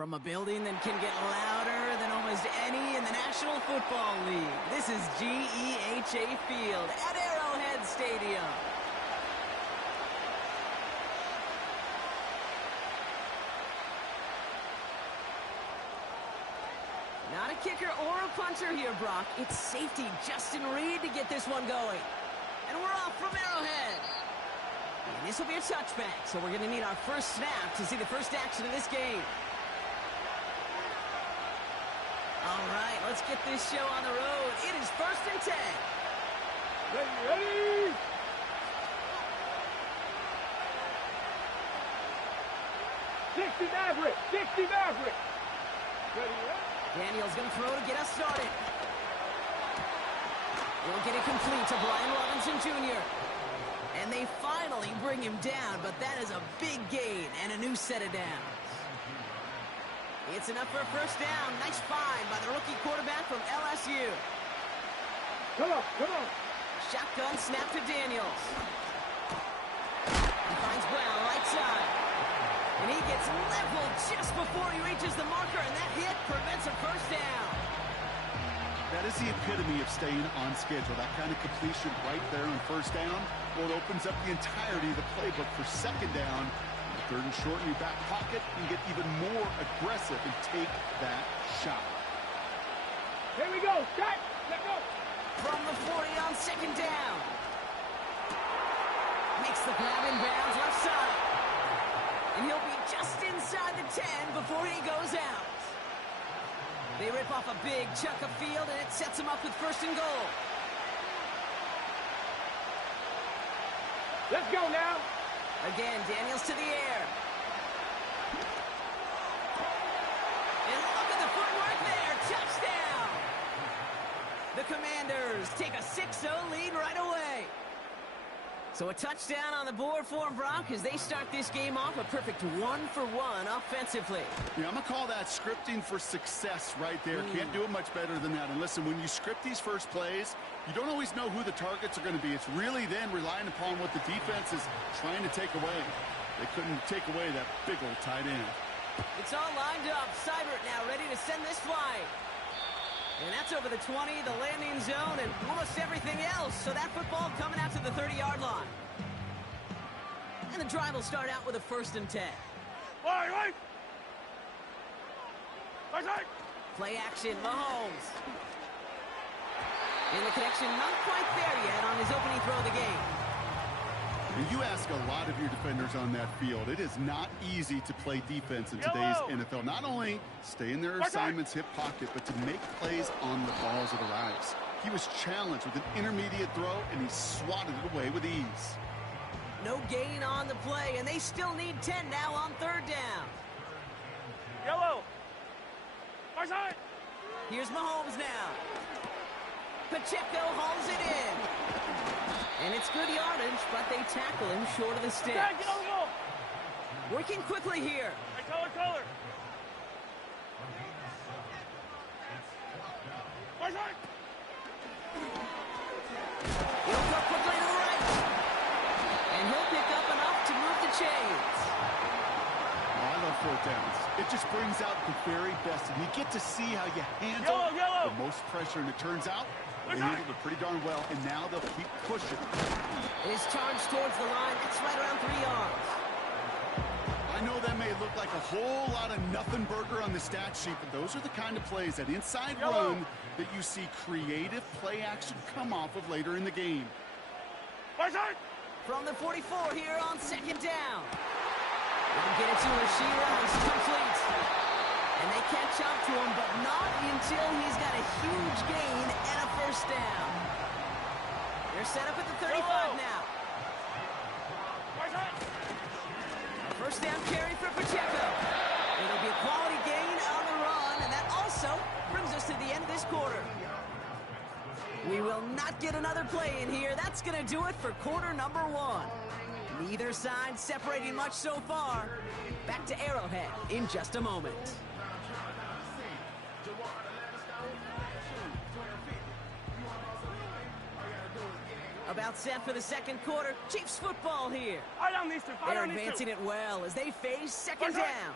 From a building that can get louder than almost any in the National Football League, this is GEHA Field at Arrowhead Stadium. Not a kicker or a puncher here, Brock. It's safety Justin Reed to get this one going. And we're off from Arrowhead. And this will be a touchback, so we're going to need our first snap to see the first action of this game. All right, let's get this show on the road. It is 1st and 10. Ready! 60 Maverick! 60 Maverick! Ready? Daniel's going to throw to get us started. We'll get it complete to Brian Robinson Jr. And they finally bring him down, but that is a big gain and a new set of downs. It's enough for a first down. Nice find by the rookie quarterback from LSU. Come on, come on. Shotgun snap to Daniels. He finds Brown right side. And he gets leveled just before he reaches the marker, and that hit prevents a first down. That is the epitome of staying on schedule. That kind of completion right there on first down. Well, it opens up the entirety of the playbook for second down. 3rd and short in your back pocket, and get even more aggressive and take that shot. Here we go. Shot. Let go. From the 40 on second down. Makes the grab in bounds left side. And he'll be just inside the 10 before he goes out. They rip off a big chunk of field, and it sets him up with 1st and goal. Let's go now. Again, Daniels to the air. And look at the footwork there. Touchdown! The Commanders take a 6-0 lead right away. So a touchdown on the board for them, Brock, as they start this game off a perfect 1-for-1 offensively. Yeah, I'm going to call that scripting for success right there. Can't do it much better than that. And listen, when you script these first plays, you don't always know who the targets are going to be. It's really then relying upon what the defense is trying to take away. They couldn't take away that big old tight end. It's all lined up. Seibert now ready to send this flight. And that's over the 20, the landing zone, and almost everything else. So that football coming out to the 30-yard line. And the drive will start out with a 1st and 10. Right. Play action, Mahomes. And the connection not quite there yet on his opening throw of the game. And you ask a lot of your defenders on that field. It is not easy to play defense in today's NFL. Not only stay in their assignments, hip pocket, but to make plays on the ball as it arrives. He was challenged with an intermediate throw, and he swatted it away with ease. No gain on the play, and they still need 10 now on 3rd down. Yellow. Far side. Here's Mahomes now. Pacheco hauls it in. And it's good yardage, but they tackle him short of the sticks. Get on the ball. Working quickly here. Hey, color. Far side. He'll go quickly to the right. And he'll pick up enough to move the chains. Oh, I love 4th downs. It just brings out the very best, and you get to see how you handle Yellow. the most pressure, and it turns out they handled it pretty darn well, and now they'll keep pushing. It is charged towards the line. It's right around 3 yards. I know that may look like a whole lot of nothing burger on the stat sheet, but those are the kind of plays, that inside run, that you see creative play action come off of later in the game. From the 44 here on 2nd down. They'll get it to Rasheed Rice, complete. And they catch up to him, but not until he's got a huge gain and a 1st down. They're set up at the 35 now. A 1st down carry for Pacheco. It'll be a quality gain on the run, and that also brings us to the end of this quarter. We will not get another play in here. That's going to do it for quarter number 1. Neither side separating much so far. Back to Arrowhead in just a moment. About set for the 2nd quarter. Chiefs football here. They're advancing it well as they face 2nd down.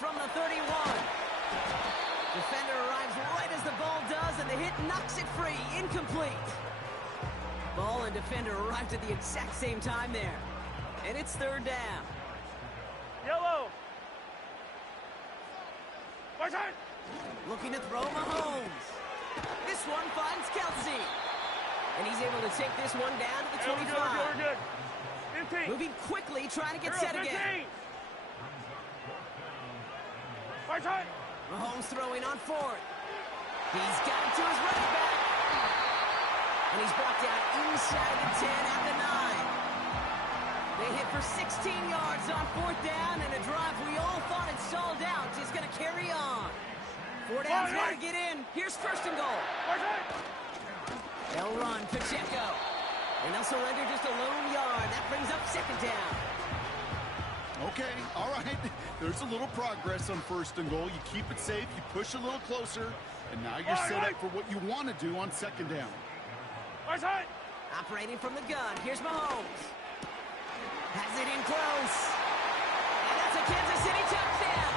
from the 31. Defender arrives right as the ball does, and the hit knocks it free. Incomplete. Ball and defender arrived at the exact same time there. And it's third down. Yellow. Looking to throw Mahomes. This one finds Kelsey. And he's able to take this one down to the 25. We're good. 15. Moving quickly, trying to get set again. Mahomes throwing on fourth. He's got it to his running back. And he's brought down inside the 10 at the 9. They hit for 16 yards on fourth down, and a drive we all thought had stalled out is going to carry on. 4 downs more to get in. Here's first and goal. They'll run Pacheco. And they'll surrender just a lone yard. That brings up second down. Okay, all right. There's a little progress on first and goal. You keep it safe, you push a little closer, and now you're set up for what you want to do on second down. Operating from the gun. Here's Mahomes. Has it in close. And that's a Kansas City touchdown.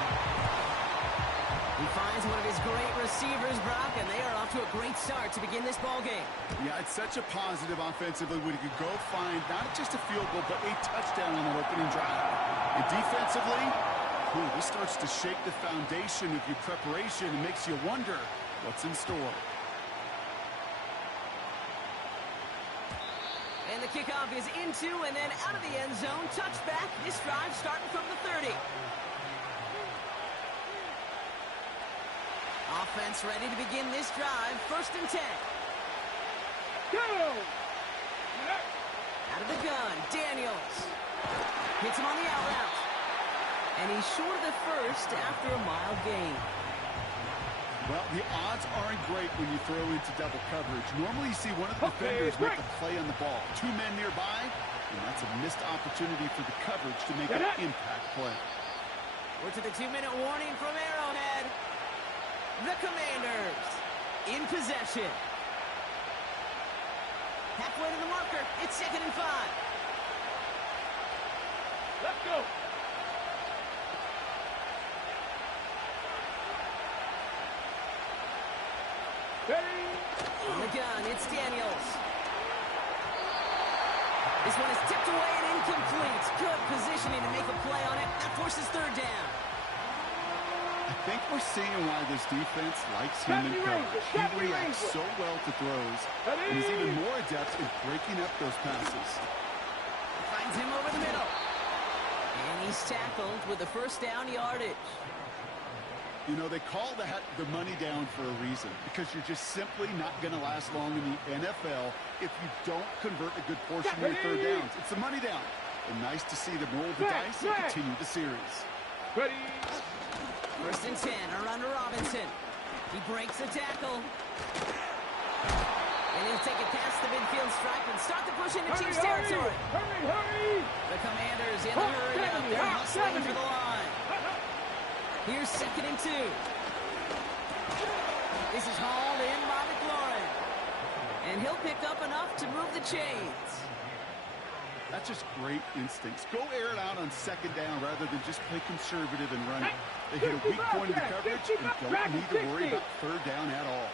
He finds one of his great receivers, Brock, and they are off to a great start to begin this ball game. Yeah, it's such a positive offensively when you could go find not just a field goal, but a touchdown on the opening drive. And defensively, this starts to shake the foundation of your preparation and makes you wonder what's in store. And the kickoff is into and then out of the end zone. Touchback. This drive starting from the 30. Offense ready to begin this drive. First and 10. Go! Out of the gun. Daniels. Hits him on the out route. And he's short of the first after a mile gain. Well, the odds aren't great when you throw into double coverage. Normally you see one of the defenders make a play on the ball. 2 men nearby, and that's a missed opportunity for the coverage to make an impact play. We're to the 2-minute warning from Arrowhead. The Commanders in possession. Halfway to the marker. It's 2nd and 5. Let's go. On the gun, it's Daniels. This one is tipped away and incomplete. Good positioning to make a play on it. That forces third down. I think we're seeing why this defense likes him in coverage. He reacts so well to throws, and he's even more adept in breaking up those passes. Finds him over the middle. And he's tackled with the first down yardage. You know, they call that the money down for a reason, because you're just simply not going to last long in the NFL if you don't convert a good portion of your third downs. It's the money down. And nice to see them roll the dice and continue the series. Ready. First and 10, a run to Robinson. He breaks a tackle. And he'll take it past the midfield stripe and start the push into Chiefs territory. Hurry! The Commanders in the hurry up. They're hustling for the line. Here's 2nd and 2. This is hauled in by McLaurin. And he'll pick up enough to move the chains. That's just great instincts. Go air it out on second down rather than just play conservative and run it. They hit a weak point of the coverage and don't need to worry about third down at all.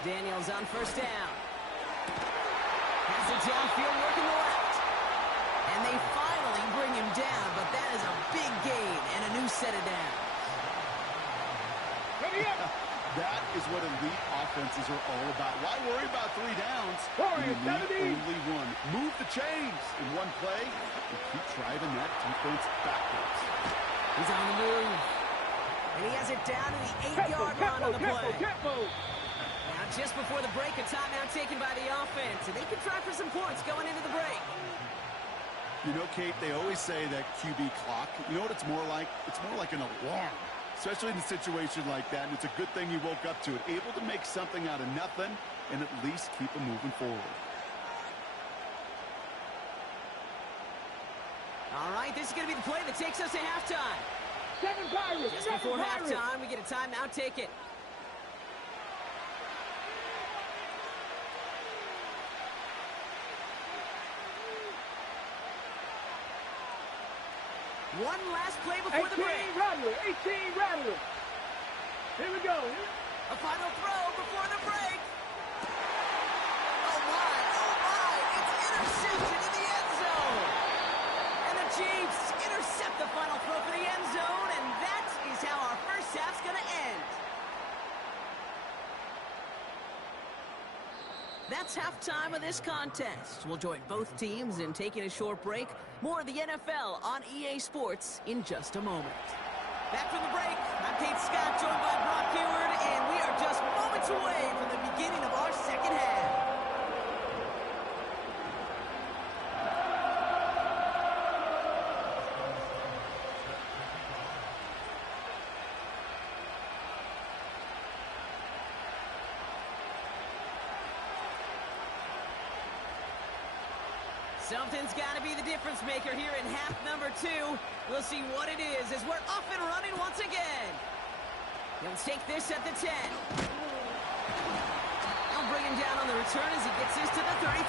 Daniels on first down. Has the downfield working the left. And they finally bring him down, but that is a big gain and a new set of downs. That is what elite offenses are all about. Why worry about 3 downs when you need only one? Move the chains in one play and keep driving that defense backwards. He's on the move. And he has it down to the 8-yard line on the play. Now, just before the break, a timeout taken by the offense. And they can try for some points going into the break. You know, Kate, they always say that QB clock. You know what it's more like? It's more like an alarm, especially in a situation like that. And it's a good thing you woke up to it. Able to make something out of nothing and at least keep them moving forward. All right, this is going to be the play that takes us to halftime. 7 Pirates. Just before halftime, we get a timeout ticket. One last play before the break. 18 Rattler. 18 Rattler. Here we go. A final throw before the break. Oh, my. It's intercepted in the end zone. And the Chiefs intercept the final throw for the end zone, and that is how our first half's going to end. That's halftime of this contest. We'll join both teams in taking a short break. More of the NFL on EA Sports in just a moment. Back from the break, I'm Kate Scott, joined by Brock Hayward, and we are just moments away from the beginning of our second half. Something's got to be the difference maker here in half number 2. We'll see what it is as we're up and running once again. He'll take this at the 10. He'll bring him down on the return as he gets this to the 33.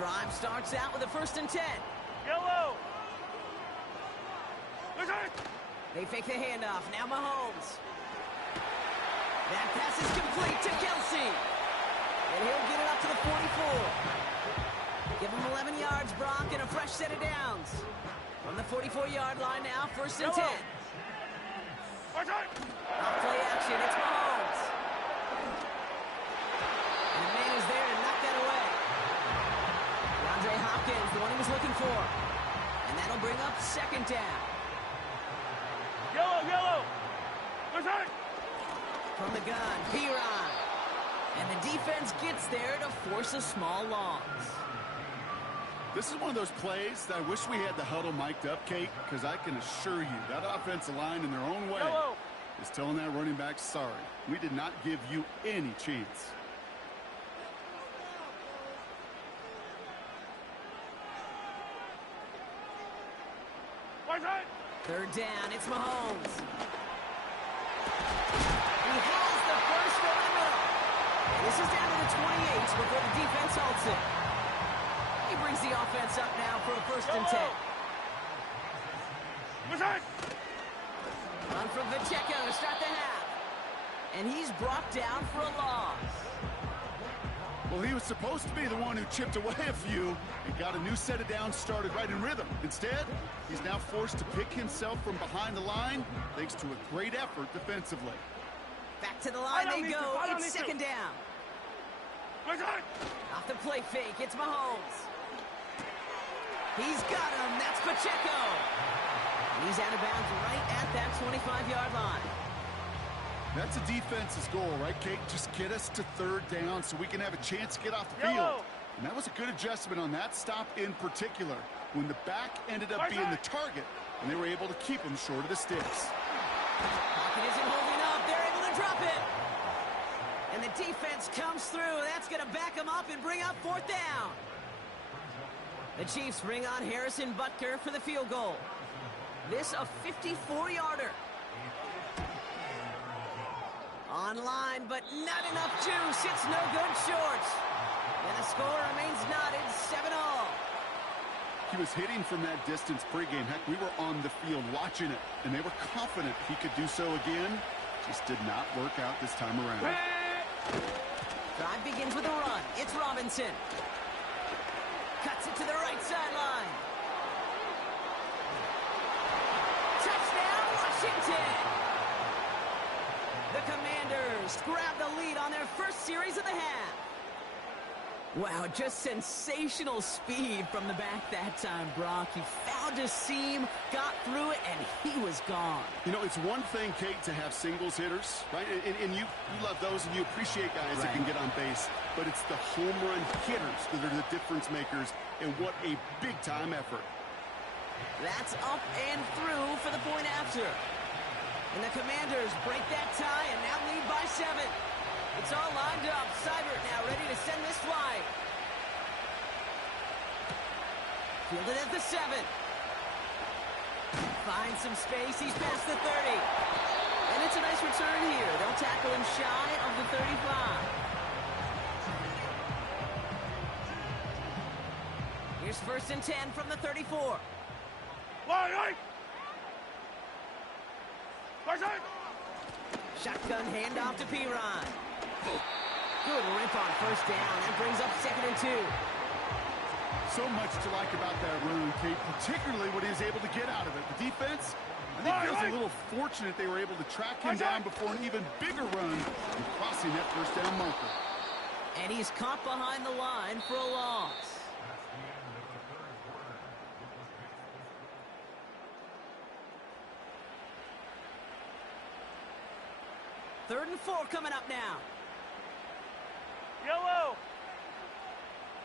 Drive starts out with a 1st and 10. Yellow. They fake the handoff. Now Mahomes. That pass is complete to Kelsey. And he'll get it up to the 44. Give him 11 yards, Brock, and a fresh set of downs. From the 44-yard line now, 1st and 10. Off play action, it's Mahomes. And the man is there to knock that away. DeAndre Hopkins, the one he was looking for. And that'll bring up 2nd down. Yellow. From the gun, Piron. And the defense gets there to force a small loss. This is one of those plays that I wish we had the huddle mic'd up, Kate, because I can assure you that offensive line in their own way is telling that running back, sorry, we did not give you any chance. Third down, it's Mahomes. He has the first over the middle. And this is down to the 28 before the defense halts it. He brings the offense up now for a 1st and 10. Run from Pacheco to start the half. And he's brought down for a loss. Well, he was supposed to be the one who chipped away a few and got a new set of downs started right in rhythm. Instead, he's now forced to pick himself from behind the line thanks to a great effort defensively. Back to the line they go. It's 2nd down. Off the play fake, it's Mahomes. He's got him. That's Pacheco. He's out of bounds right at that 25-yard line. That's a defense's goal, right, Kate? Just get us to 3rd down so we can have a chance to get off the field. And that was a good adjustment on that stop in particular, when the back ended up being the target, and they were able to keep him short of the sticks. Pocket isn't holding up. They're able to drop it. And the defense comes through. That's going to back them up and bring up 4th down. The Chiefs bring on Harrison Butker for the field goal. This a 54-yarder. Online, but not enough juice. It's no good short. And the score remains knotted, 7-all. He was hitting from that distance pregame. Heck, we were on the field watching it, and they were confident he could do so again. Just did not work out this time around. Drive begins with a run. It's Robinson. Cuts it to the right sideline. Touchdown, Washington! The Commanders grab the lead on their first series of the half. Wow, just sensational speed from the back that time, Brock. He found a seam, got through it, and he was gone. You know, it's one thing, Kate, to have singles hitters, right? And you love those, and you appreciate guys that can get on base. But it's the home run hitters that are the difference makers, and what a big-time effort. That's up and through for the point after. And the Commanders break that tie and now lead by 7. It's all lined up. Seibert now ready to send this flight. Fielded at the 7. Finds some space. He's past the 30. And it's a nice return here. They'll tackle him shy of the 35. Here's 1st and 10 from the 34. Right. Shotgun handoff to Piron. Good rip on 1st down. That brings up 2nd and 2. So much to like about that run, Kate, particularly what he was able to get out of it. The defense, I think, feels a little fortunate they were able to track him down before an even bigger run and crossing that 1st down marker. And he's caught behind the line for a loss. Third and 4 coming up now. Yellow.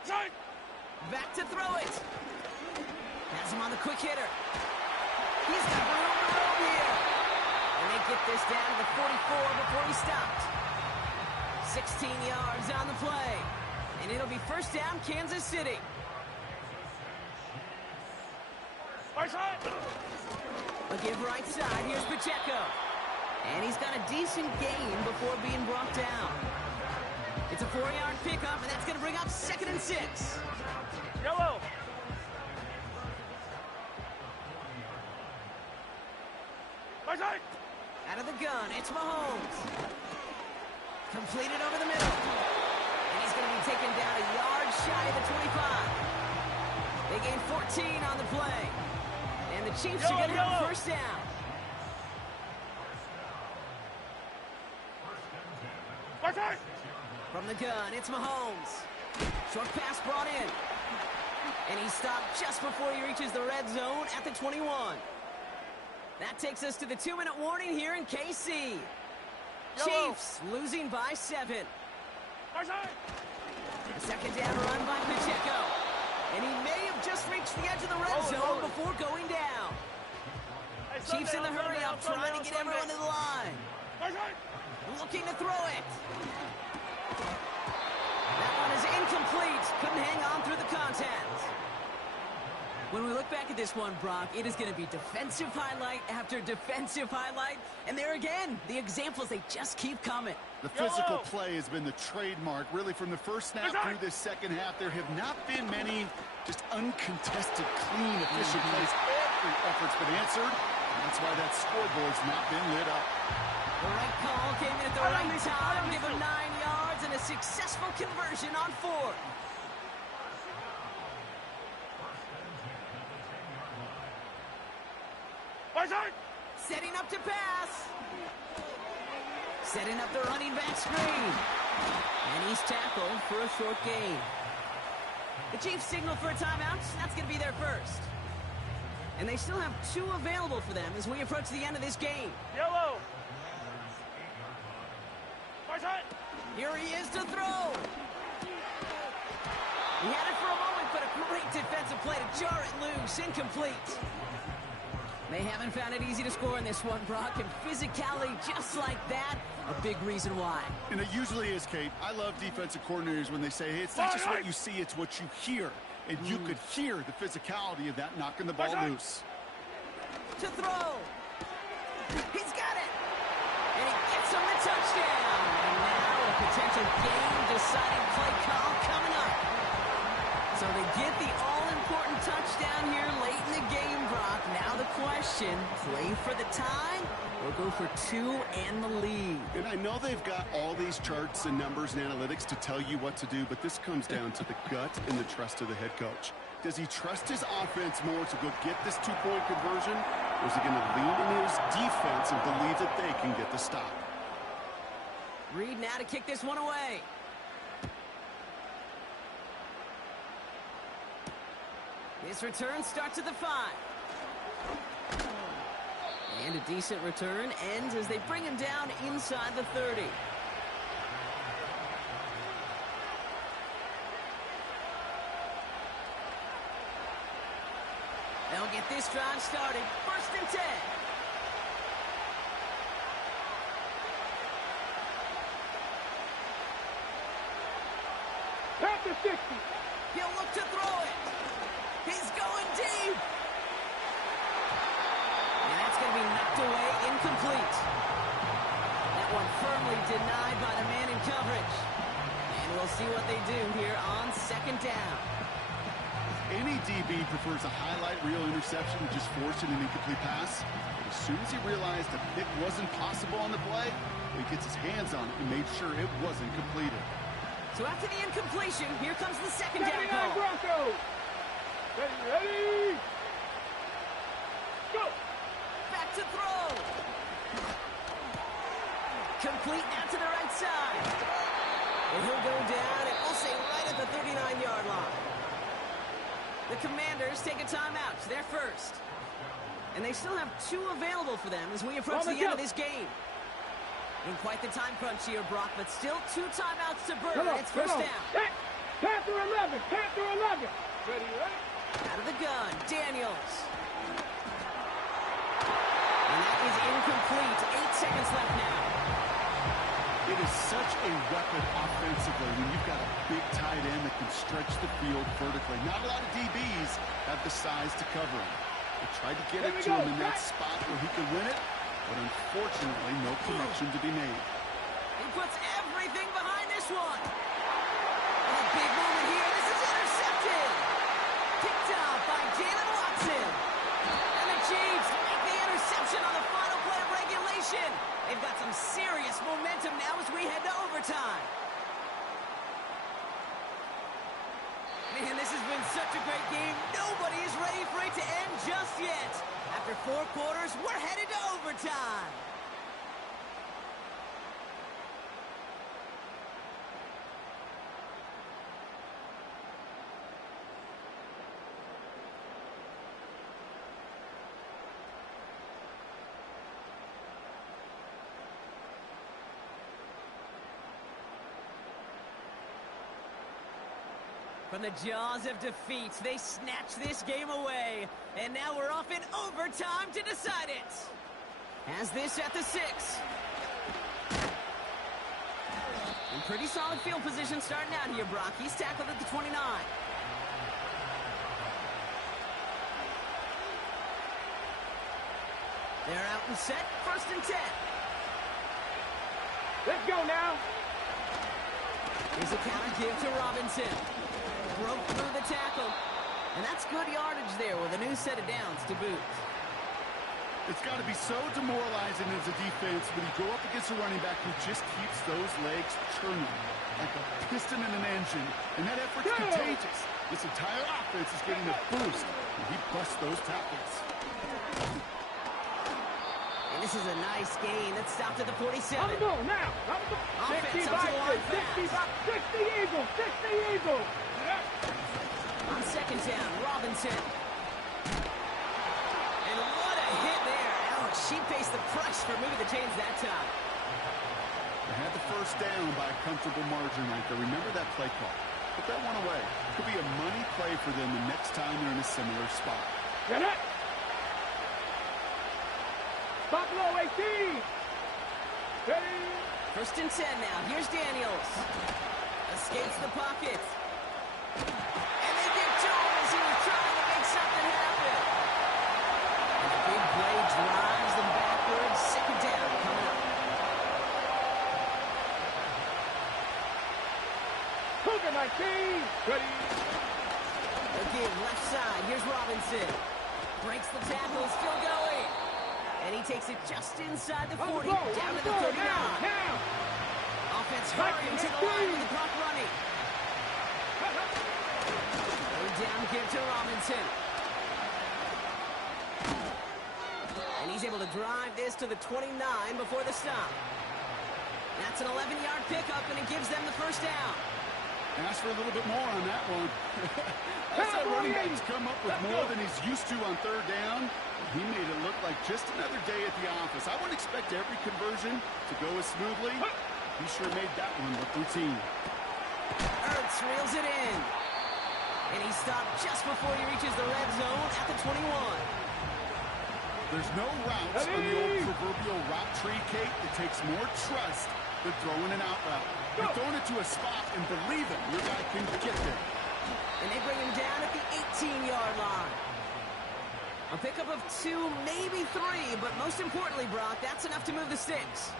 Right. Back to throw it. Has him on the quick hitter. He's got room to roam here. And they get this down to the 44 before he stopped. 16 yards on the play. And it'll be 1st down, Kansas City. Right side. A give right side. Here's Pacheco. And he's got a decent gain before being brought down. It's a 4-yard pickup, and that's going to bring up 2nd and 6. Yellow. Right side. Out of the gun, it's Mahomes. Completed over the middle. And he's going to be taken down a yard shy of the 25. They gain 14 on the play. And the Chiefs are going to have 1st down. Right side. From the gun, it's Mahomes. Short pass brought in. And he stopped just before he reaches the red zone at the 21. That takes us to the 2-minute warning here in KC. Chiefs losing by 7. Right side. A 2nd down run by Pacheco. And he may have just reached the edge of the red zone before going down. Hey, Chiefs in the hurry up, trying to get everyone to the line. Right side. Looking to throw it. That one is incomplete. Couldn't hang on through the contact. When we look back at this one, Brock, it is going to be defensive highlight after defensive highlight. And there again, the examples, they just keep coming. The physical play has been the trademark, really, from the first snap through this 2nd half. There have not been many just uncontested, clean, efficient plays. Every effort's been answered. And that's why that scoreboard's not been lit up. The right call came in at the right time, give him 9 yards and a successful conversion on 4th. Right side. Setting up to pass. Setting up the running back screen. And he's tackled for a short gain. The Chiefs signal for a timeout. That's going to be their 1st. And they still have 2 available for them as we approach the end of this game. Yellow. Right side. Here he is to throw. He had it for a moment, but a great defensive play to jar it loose. Incomplete. They haven't found it easy to score in this one, Brock, and physicality just like that, a big reason why. And it usually is, Kate. I love defensive coordinators when they say, hey, it's not just what you see, it's what you hear. And you could hear the physicality of that knocking the ball loose. To throw. He's got it. And he gets him the touchdown. And now a potential game-deciding play call coming up. So they get the all-important touchdown here late in the game, Brock. Now the question, play for the tie or go for 2 and the lead? And I know they've got all these charts and numbers and analytics to tell you what to do, but this comes down to the gut and the trust of the head coach. Does he trust his offense more to go get this 2-point conversion, or is he going to lean into his defense and believe that they can get the stop? Reed now to kick this one away. This return starts at the 5. And a decent return ends as they bring him down inside the 30. They'll get this drive started. 1st and 10. Pass to 60. He'll look to throw it. He's going deep. And that's going to be knocked away, incomplete. That one firmly denied by the man in coverage. And we'll see what they do here on 2nd down. Any DB prefers a highlight reel interception and just forcing an incomplete pass. But as soon as he realized a pick wasn't possible on the play, he gets his hands on it and made sure it wasn't completed. So after the incompletion, here comes the second down call. Broncos. Ready. Go. Back to throw. Complete out to the right side. And he'll go down, and we'll say right at the 39-yard line. The Commanders take a timeout. They're first. And they still have 2 available for them as we approach the end of this game. In quite the time crunch here, Brock, but still 2 timeouts to burn. It's first down. Panther 11. Panther 11. Ready. Out of the gun, Daniels. And that is incomplete. 8 seconds left now. It is such a weapon offensively when you've got a big tight end that can stretch the field vertically. Not a lot of DBs have the size to cover him. They tried to get it to him in that spot where he could win it, but unfortunately, no connection to be made. He puts everything behind this one. And a big moment here. This is intercepted. Picked up by Jalen Watson. And the Chiefs make the interception on the final play of regulation. They've got some serious momentum now as we head to overtime. Man, this has been such a great game. Nobody is ready for it to end just yet. After 4 quarters, we're headed to overtime. From the jaws of defeat, they snatch this game away. And now we're off in overtime to decide it. Has this at the 6. In pretty solid field position starting out here, Brock. He's tackled at the 29. They're out and set. First and 10. Let's go now. Here's a counter give to Robinson. Broke through the tackle. And that's good yardage there with a new set of downs to boot. It's got to be so demoralizing as a defense when you go up against a running back who just keeps those legs churning like a piston in an engine. And that effort's contagious. This entire offense is getting a boost when he busts those tackles. And this is a nice gain. That stopped at the 47. I'm going now. Offense up to the line fast. 60 Eagles. 60 Eagles. On second down, Robinson. And what a hit there. Ouch, she faced the crush for moving the chains that time. They had the first down by a comfortable margin right there. Remember that play call. Put that one away. Could be a money play for them the next time they're in a similar spot. Get it. Buffalo 18. Ready. First and 10 now. Here's Daniels. Escapes the pocket. And they get to him as he was trying to make something happen. And a big play drives them backwards. Second down coming up. Cougar 19. Ready. Again, left side. Here's Robinson. Breaks the tackle. Still going. And he takes it just inside the 40. Down to the 39. Now. Offense hurrying to the line with the clock running. Down give to Robinson. And he's able to drive this to the 29 before the stop. That's an 11-yard pickup, and it gives them the first down. Ask for a little bit more on that one. That's that running back's come up with more than he's used to on third down. He made it look like just another day at the office. I wouldn't expect every conversion to go as smoothly. He sure made that one look routine. Ertz reels it in. And he stopped just before he reaches the red zone at the 21. There's no routes on the old proverbial route tree, Kate. It takes more trust than throwing an out route. You're throwing it to a spot and believe it, your guy can get there. And they bring him down at the 18-yard line. A pickup of 2, maybe 3, but most importantly, Brock, that's enough to move the sticks.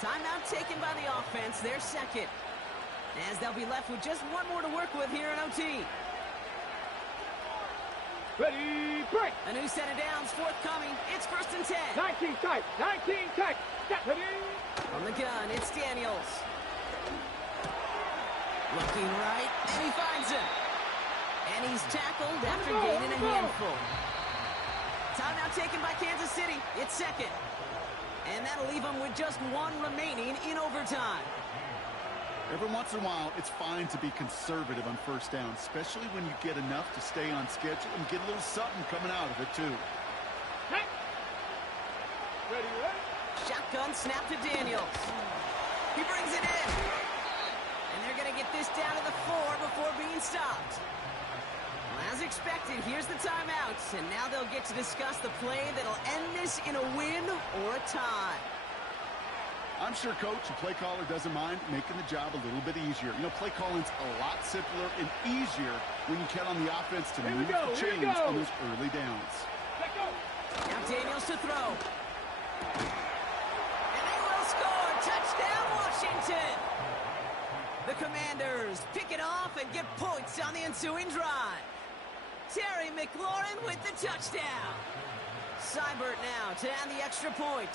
Timeout taken by the offense, their second. As they'll be left with just one more to work with here in OT. Ready, break. A new set of downs forthcoming. It's 1st and 10. 19 tight, 19 tight. Step, ready. From the gun, it's Daniels. Looking right, and he finds him. And he's tackled after gaining a handful. Timeout taken by Kansas City. It's 2nd. And that'll leave them with just 1 remaining in overtime. Every once in a while, it's fine to be conservative on 1st down, especially when you get enough to stay on schedule and get a little something coming out of it, too. Ready, ready. Shotgun snap to Daniels. He brings it in. And they're going to get this down to the 4 before being stopped. Well, as expected, here's the timeout. And now they'll get to discuss the play that'll end this in a win or a tie. I'm sure coach and play caller doesn't mind making the job a little bit easier. You know, play calling's a lot simpler and easier when you count on the offense to move the chains on those early downs. Let go. Now Daniels to throw. And they will score. Touchdown, Washington. The Commanders pick it off and get points on the ensuing drive. Terry McLaurin with the touchdown. Seibert now to add the extra point.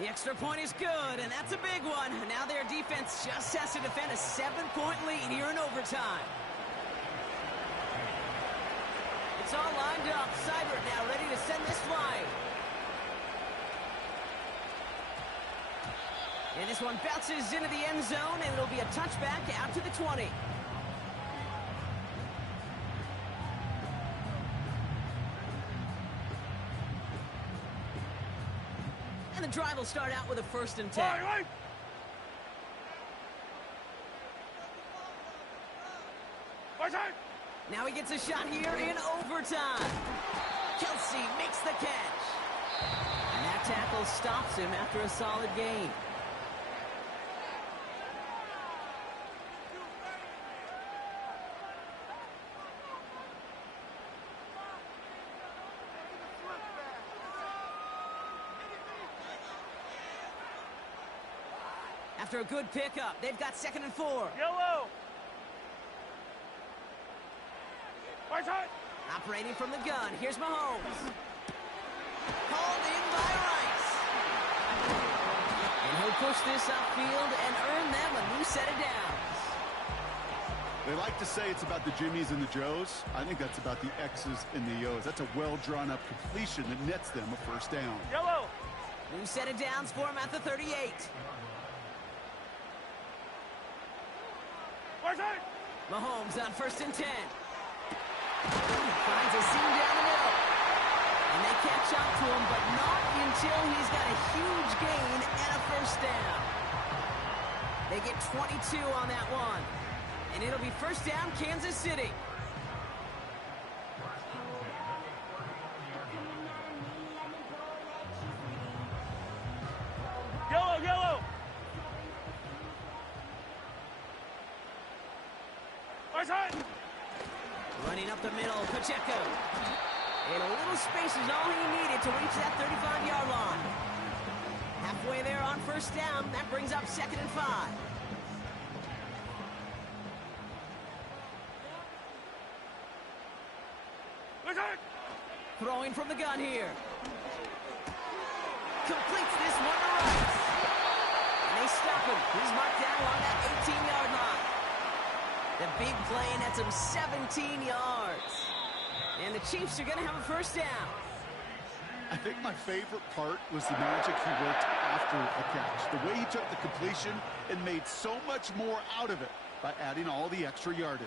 The extra point is good, and that's a big one. Now their defense just has to defend a 7-point lead here in overtime. It's all lined up. Seibert now ready to send this flying. And this one bounces into the end zone, and it'll be a touchback out to the 20. And the drive will start out with a 1st and 10. Right. Now he gets a shot here in overtime. Kelsey makes the catch. And that tackle stops him after a solid gain. After a good pickup, they've got 2nd and 4. Yellow. Right side. Operating from the gun, here's Mahomes. Called in by Rice. And he'll push this upfield and earn them a new set of downs. They like to say it's about the Jimmies and the Joes. I think that's about the X's and the O's. That's a well-drawn-up completion that nets them a 1st down. Yellow. New set of downs for him at the 38. Right side. Mahomes on 1st and 10. Finds a seam down the middle. And they catch up to him, but not until he's got a huge gain and a 1st down. They get 22 on that one. And it'll be 1st down, Kansas City. Yellow, yellow. Right side. Running up the middle, Pacheco. And a little space is all he needed to reach that 35-yard line. Halfway there on 1st down, that brings up 2nd and 5. Right side. Throwing from the gun here. Completes this one to Rice. And they stop him. He's marked down along that 18-yard line. The big play nets him 17 yards. And the Chiefs are going to have a 1st down. I think my favorite part was the magic he worked after a catch. The way he took the completion and made so much more out of it by adding all the extra yardage.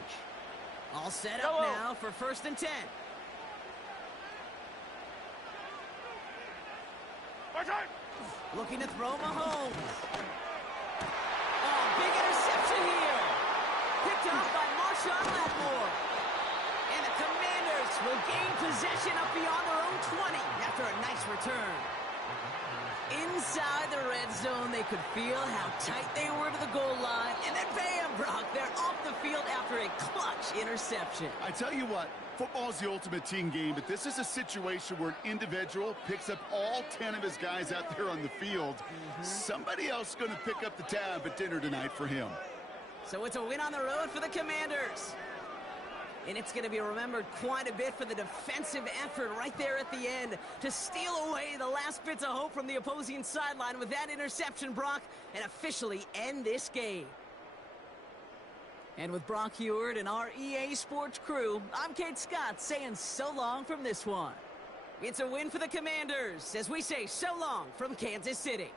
All set up now for 1st and 10. Right side. Looking to throw Mahomes. Oh, big interception here. Picked off by Marshawn Lattimore. And the Commanders will gain possession up beyond their own 20 after a nice return. Inside the red zone, they could feel how tight they were to the goal line. And then bam, Brock, they're off the field after a clutch interception. I tell you what, football's the ultimate team game, but this is a situation where an individual picks up all 10 of his guys out there on the field. Somebody else is going to pick up the tab at dinner tonight for him. So it's a win on the road for the Commanders. And it's going to be remembered quite a bit for the defensive effort right there at the end to steal away the last bits of hope from the opposing sideline with that interception, Brock, and officially end this game. And with Brock Heward and our EA Sports crew, I'm Kate Scott saying so long from this one. It's a win for the Commanders as we say so long from Kansas City.